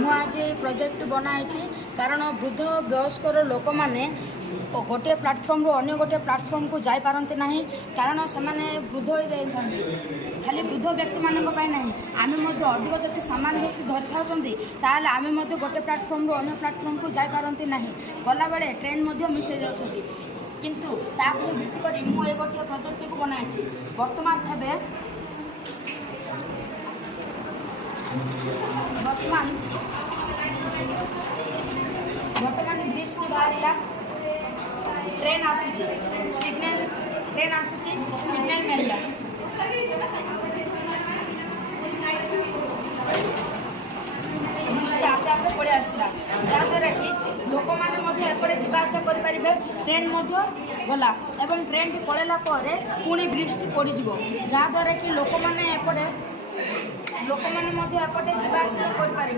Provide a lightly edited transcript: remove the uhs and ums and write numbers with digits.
ମୁଁ ଆଜି ଏହି ପ୍ରୋଜେକ୍ଟ ବନାଇଛି କାରଣ ବୃଦ୍ଧ ବୟସ୍କର ଲୋକମାନେ ଗୋଟିଏ ପ୍ଲାଟଫର୍ମରୁ ଅନ୍ୟ ଗୋଟିଏ ପ୍ଲାଟଫର୍ମକୁ ଯାଇପାରନ୍ତି ନାହିଁ କାରଣ ସେମାନେ ବୃଦ୍ଧ ହୋଇଯାଇଥାନ୍ତି। ଖାଲି ବୃଦ୍ଧ ବ୍ୟକ୍ତିମାନଙ୍କ ପାଇଁ ନାହିଁ, ଆମେ ମଧ୍ୟ ଅଧିକ ଯଦି ସାମାନ ନେଇକି ଧରିଥାଉଛନ୍ତି ତାହେଲେ ଆମେ ମଧ୍ୟ ଗୋଟିଏ ପ୍ଲାଟଫର୍ମରୁ ଅନ୍ୟ ପ୍ଲାଟଫର୍ମକୁ ଯାଇପାରନ୍ତି ନାହିଁ। ଗଲାବେଳେ ଟ୍ରେନ୍ ମଧ୍ୟ ମିସ୍ ହେଇଯାଉଛନ୍ତି। କିନ୍ତୁ ତାକୁ ଭିତ୍ତି କରି ମୁଁ ଏ ଗୋଟିଏ ପ୍ରୋଜେକ୍ଟକୁ ବନାଇଛି। ବର୍ତ୍ତମାନ ବ୍ରିଜଟି ବାହାରିଲା, ट्रेन आसूची सिग्नल ट्रेन आसूची सिग्नल मिलला ब्रिजटी आपे आपे पड़े आसला जहाँद्वारा कि लोक मैंने एपटे जावासा करें ट्रेन गला एवं ट्रेन टी पड़ेला पुणी ब्रिजटी पड़ज जहाँद्वारा कि लोक मैंने एपटे जावासा करें।